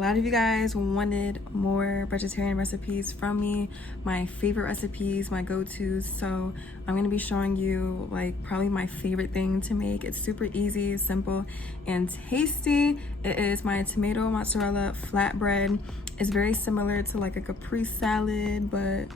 lot of you guys wanted more vegetarian recipes from me, my favorite recipes, my go-tos. So I'm gonna be showing you like probably my favorite thing to make. It's super easy, simple, and tasty. It is my tomato mozzarella flatbread. It's very similar to like a Capri salad, but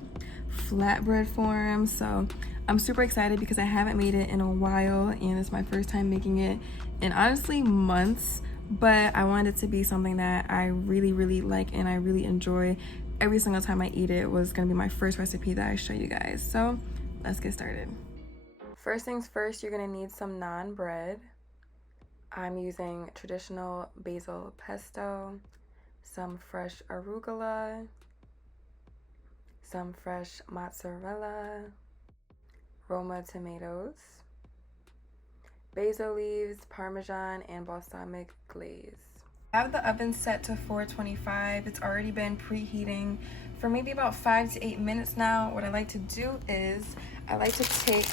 flatbread form. So I'm super excited because I haven't made it in a while and it's my first time making it in honestly months. But I wanted it to be something that I really like and I really enjoy every single time I eat it. Was gonna be my first recipe that I show you guys. So let's get started. First things first, you're gonna need some naan bread. I'm using traditional basil pesto, some fresh arugula, some fresh mozzarella, Roma tomatoes, basil leaves, Parmesan, and balsamic glaze. I have the oven set to 425. It's already been preheating for maybe about 5 to 8 minutes now. What I like to do is I like to take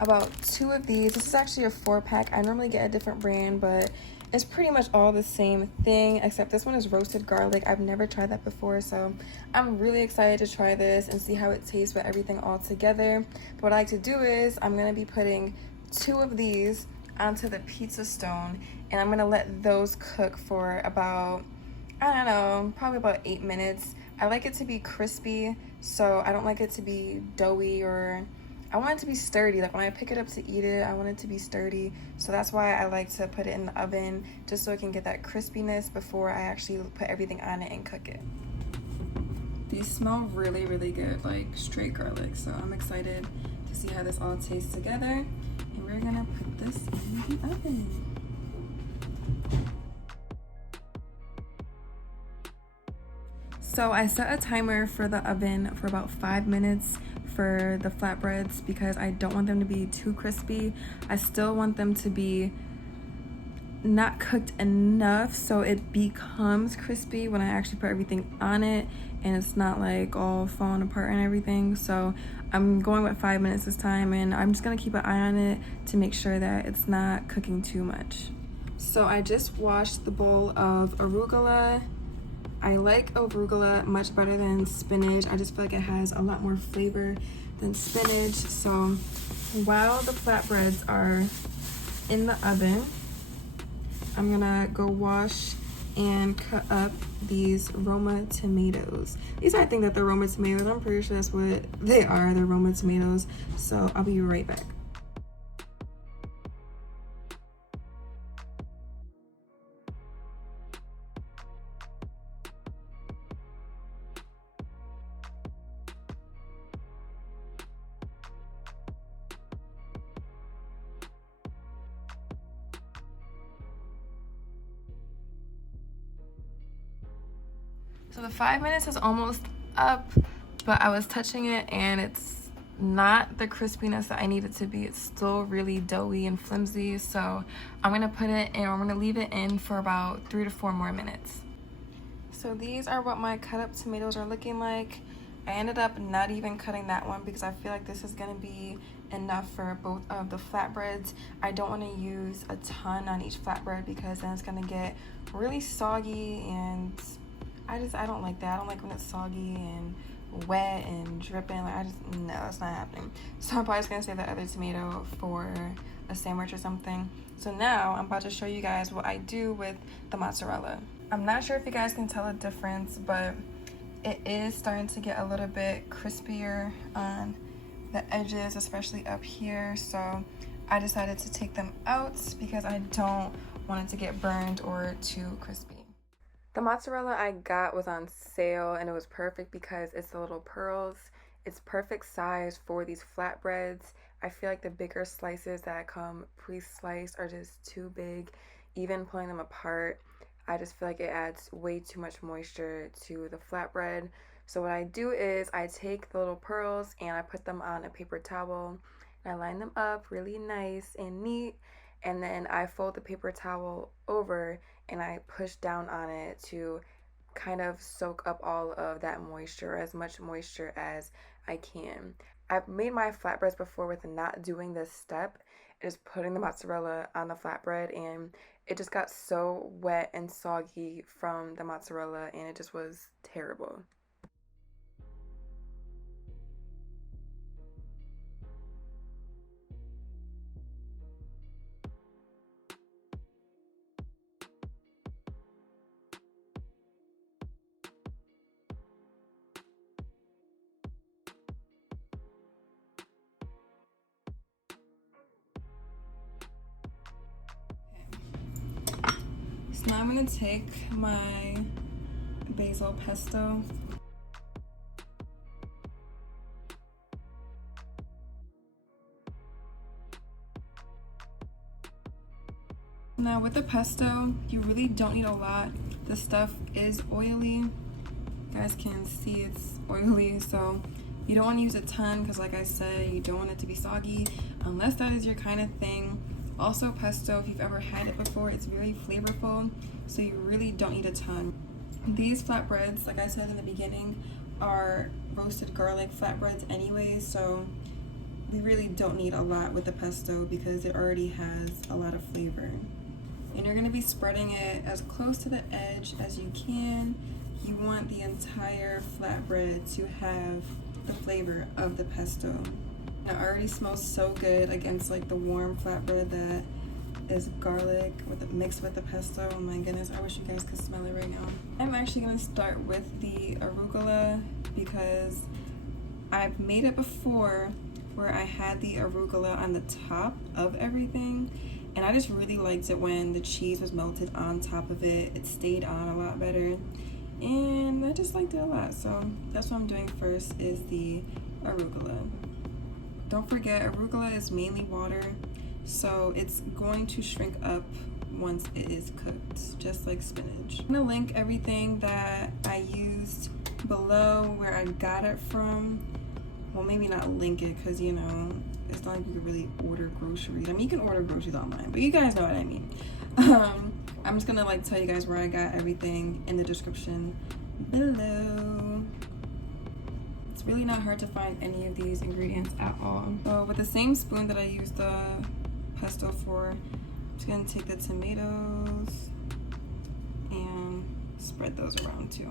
about 2 of these. This is actually a 4-pack. I normally get a different brand, but it's pretty much all the same thing, except this one is roasted garlic. I've never tried that before, so I'm really excited to try this and see how it tastes with everything all together. But what I like to do is I'm gonna be putting 2 of these onto the pizza stone, and I'm gonna let those cook for about, I don't know, probably about 8 minutes. I like it to be crispy, so I don't like it to be doughy, or I want it to be sturdy. Like when I pick it up to eat it, I want it to be sturdy. So that's why I like to put it in the oven, just so it can get that crispiness before I actually put everything on it and cook it. These smell really good, like straight garlic. So I'm excited to see how this all tastes together. And we're gonna put this in the oven. So I set a timer for the oven for about 5 minutes for the flatbreads because I don't want them to be too crispy. I still want them to be not cooked enough so it becomes crispy when I actually put everything on it and it's not like all falling apart and everything. So I'm going with 5 minutes this time, and I'm just gonna keep an eye on it to make sure that it's not cooking too much. So I just washed the bowl of arugula. I like arugula much better than spinach. I just feel like it has a lot more flavor than spinach. So while the flatbreads are in the oven, I'm gonna go wash and cut up these Roma tomatoes. These I think that they're Roma tomatoes. I'm pretty sure that's what they are. They're Roma tomatoes. So I'll be right back. So the 5 minutes is almost up, but I was touching it and it's not the crispiness that I need it to be. It's still really doughy and flimsy. So I'm gonna put it and I'm gonna leave it in for about 3 to 4 more minutes. So these are what my cut up tomatoes are looking like. I ended up not even cutting that one because I feel like this is gonna be enough for both of the flatbreads. I don't wanna use a ton on each flatbread because then it's gonna get really soggy, and I don't like that. I don't like when it's soggy and wet and dripping. Like no, that's not happening. So I'm probably just gonna save that other tomato for a sandwich or something. So now I'm about to show you guys what I do with the mozzarella. I'm not sure if you guys can tell a difference, but it is starting to get a little bit crispier on the edges, especially up here. So I decided to take them out because I don't want it to get burned or too crispy. The mozzarella I got was on sale and it was perfect because it's the little pearls. It's perfect size for these flatbreads. I feel like the bigger slices that come pre-sliced are just too big. Even pulling them apart, I just feel like it adds way too much moisture to the flatbread. So what I do is I take the little pearls and I put them on a paper towel and I line them up really nice and neat, and then I fold the paper towel over and I push down on it to kind of soak up all of that moisture, as much moisture as I can. I've made my flatbreads before with not doing this step, just putting the mozzarella on the flatbread, and it just got so wet and soggy from the mozzarella, and it just was terrible. So now I'm gonna take my basil pesto. Now with the pesto, you really don't need a lot. The stuff is oily. You guys can see it's oily, so you don't want to use a ton because like I said, you don't want it to be soggy unless that is your kind of thing. Also pesto, if you've ever had it before, it's very flavorful, so you really don't need a ton. These flatbreads, like I said in the beginning, are roasted garlic flatbreads anyway, so we really don't need a lot with the pesto because it already has a lot of flavor. And you're gonna be spreading it as close to the edge as you can. You want the entire flatbread to have the flavor of the pesto. It already smells so good against like the warm flatbread that is garlic mixed with the pesto. Oh my goodness, I wish you guys could smell it right now. I'm actually gonna start with the arugula because I've made it before where I had the arugula on the top of everything, and I just really liked it when the cheese was melted on top of it. It stayed on a lot better, and I just liked it a lot. So that's what I'm doing first, is the arugula. Don't forget, arugula is mainly water, so it's going to shrink up once it is cooked, just like spinach. I'm gonna link everything that I used below where I got it from. Well, maybe not link it because, you know, it's not like you can really order groceries. I mean, you can order groceries online, but you guys know what I mean. I'm just gonna like tell you guys where I got everything in the description below. It's really not hard to find any of these ingredients at all. So with the same spoon that I used the pesto for, I'm just gonna take the tomatoes and spread those around too.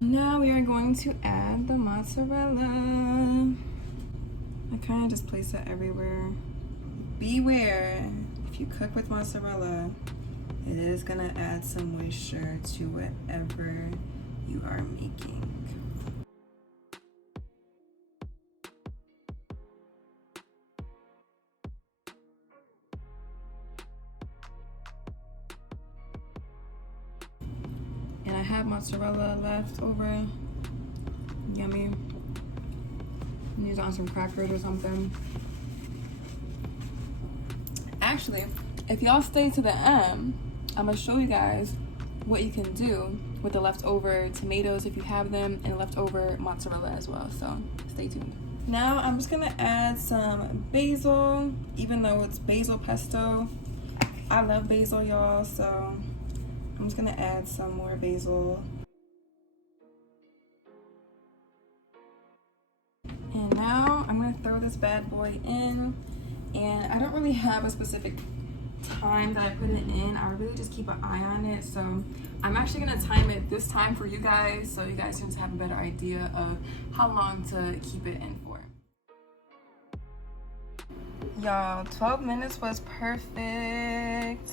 Now we are going to add the mozzarella. I kind of just place it everywhere. Beware, if you cook with mozzarella, it is gonna add some moisture to whatever you are making. And I have mozzarella left over. Yummy. Use on some crackers or something. Actually, if y'all stay to the end, I'm gonna show you guys what you can do with the leftover tomatoes if you have them, and leftover mozzarella as well, so stay tuned. Now I'm just gonna add some basil, even though it's basil pesto. I love basil, y'all, so I'm just gonna add some more basil. And now I'm gonna throw this bad boy in, and I don't really have a specific time that I put it in. I really just keep an eye on it, so I'm actually gonna time it this time for you guys, so you guys can just have a better idea of how long to keep it in for. Y'all, 12 minutes was perfect.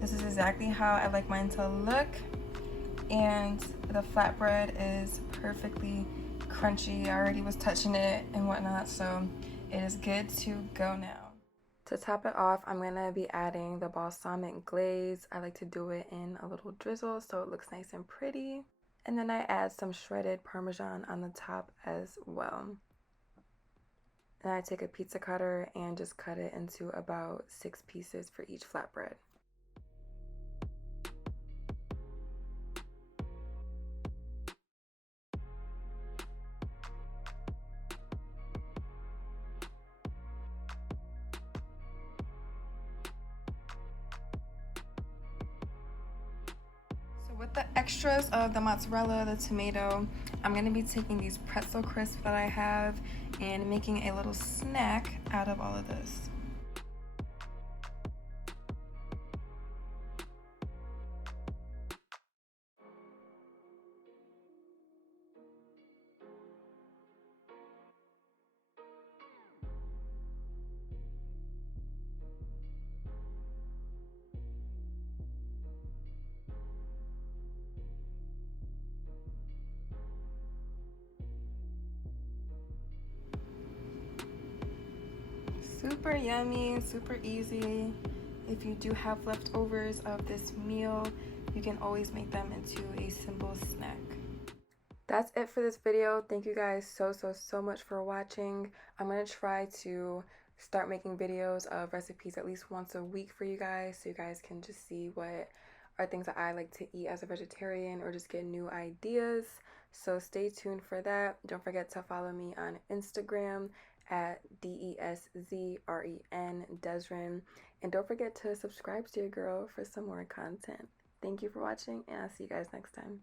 This is exactly how I like mine to look, and the flatbread is perfectly crunchy. I already was touching it and whatnot, so it is good to go now. To top it off, I'm gonna be adding the balsamic glaze. I like to do it in a little drizzle so it looks nice and pretty. And then I add some shredded Parmesan on the top as well. And I take a pizza cutter and just cut it into about 6 pieces for each flatbread. extras of the mozzarella, the tomato, I'm going to be taking these pretzel crisps that I have and making a little snack out of all of this. Super yummy, super easy. If you do have leftovers of this meal, you can always make them into a simple snack. That's it for this video. Thank you guys so much for watching. I'm gonna try to start making videos of recipes at least once a week for you guys, so you guys can just see what are things that I like to eat as a vegetarian or just get new ideas. So stay tuned for that. Don't forget to follow me on Instagram at DESZREN, DESZREN. And don't forget to subscribe to your girl for some more content. Thank you for watching, and I'll see you guys next time.